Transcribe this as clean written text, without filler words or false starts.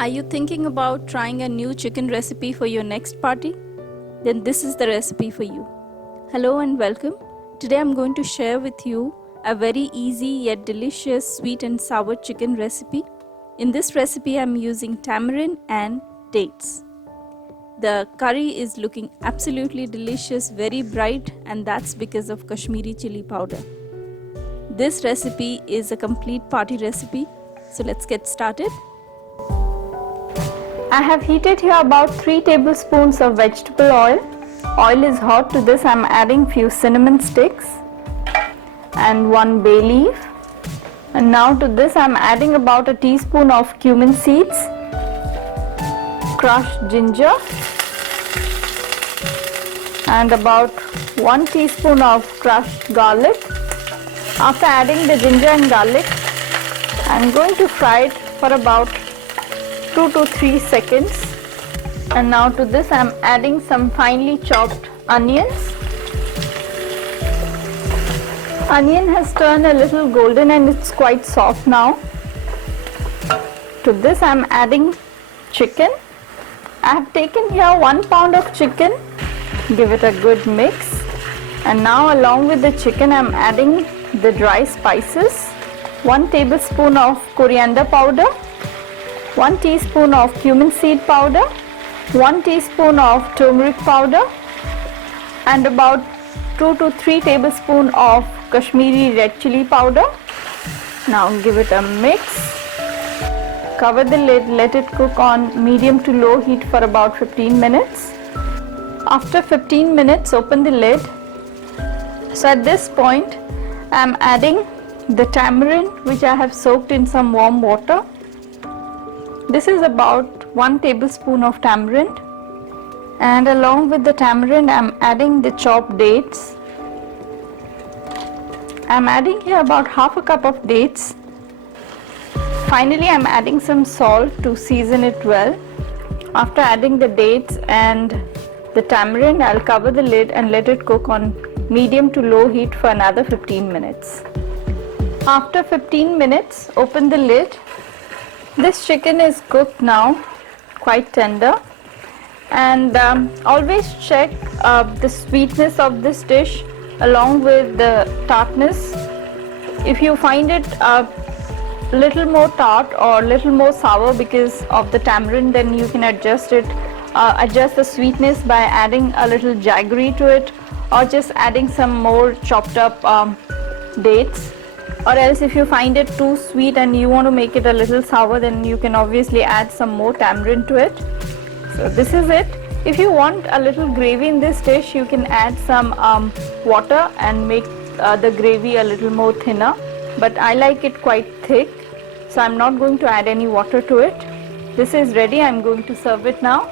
Are you thinking about trying a new chicken recipe for your next party? Then this is the recipe for you. Hello and welcome. Today I'm going to share with you a very easy yet delicious sweet and sour chicken recipe. In this recipe I'm using tamarind and dates. The curry is looking absolutely delicious, very bright, and that's because of Kashmiri chili powder. This recipe is a complete party recipe, so let's get started. I have heated here about 3 tablespoons of vegetable oil. Oil is hot. To this I'm adding few cinnamon sticks and 1 bay leaf. And now to this I'm adding about a teaspoon of cumin seeds, crushed ginger, and about 1 teaspoon of crushed garlic. After adding the ginger and garlic, I'm going to fry it for about 2 to 3 seconds. And now to this I'm adding some finely chopped onions. Onion has turned a little golden and it's quite soft now. To this I'm adding chicken. I have taken here 1 pound of chicken. Give it a good mix. And now along with the chicken I'm adding the dry spices. 1 tablespoon of coriander powder, 1 teaspoon of cumin seed powder, 1 teaspoon of turmeric powder, and about 2 to 3 tablespoons of Kashmiri red chili powder. Now give it a mix. Cover the lid, let it cook on medium to low heat for about 15 minutes. After 15 minutes, open the lid. So at this point, I am adding the tamarind which I have soaked in some warm water. This is about 1 tablespoon of tamarind. And along with the tamarind, I am adding the chopped dates. I am adding here about half a cup of dates. Finally, I am adding some salt to season it well. After adding the dates and the tamarind, I'll cover the lid and let it cook on medium to low heat for another 15 minutes. After 15 minutes, open the lid. This chicken is cooked now, quite tender. And always check the sweetness of this dish along with the tartness. If you find it little more tart or little more sour because of the tamarind, then you can adjust it. Adjust the sweetness by adding a little jaggery to it, or just adding some more chopped up dates. Or else if you find it too sweet and you want to make it a little sour, then you can obviously add some more tamarind to it. So this is it. If you want a little gravy in this dish, you can add some water and make the gravy a little more thinner. But I like it quite thick, so I'm not going to add any water to it. This is ready. I'm going to serve it now.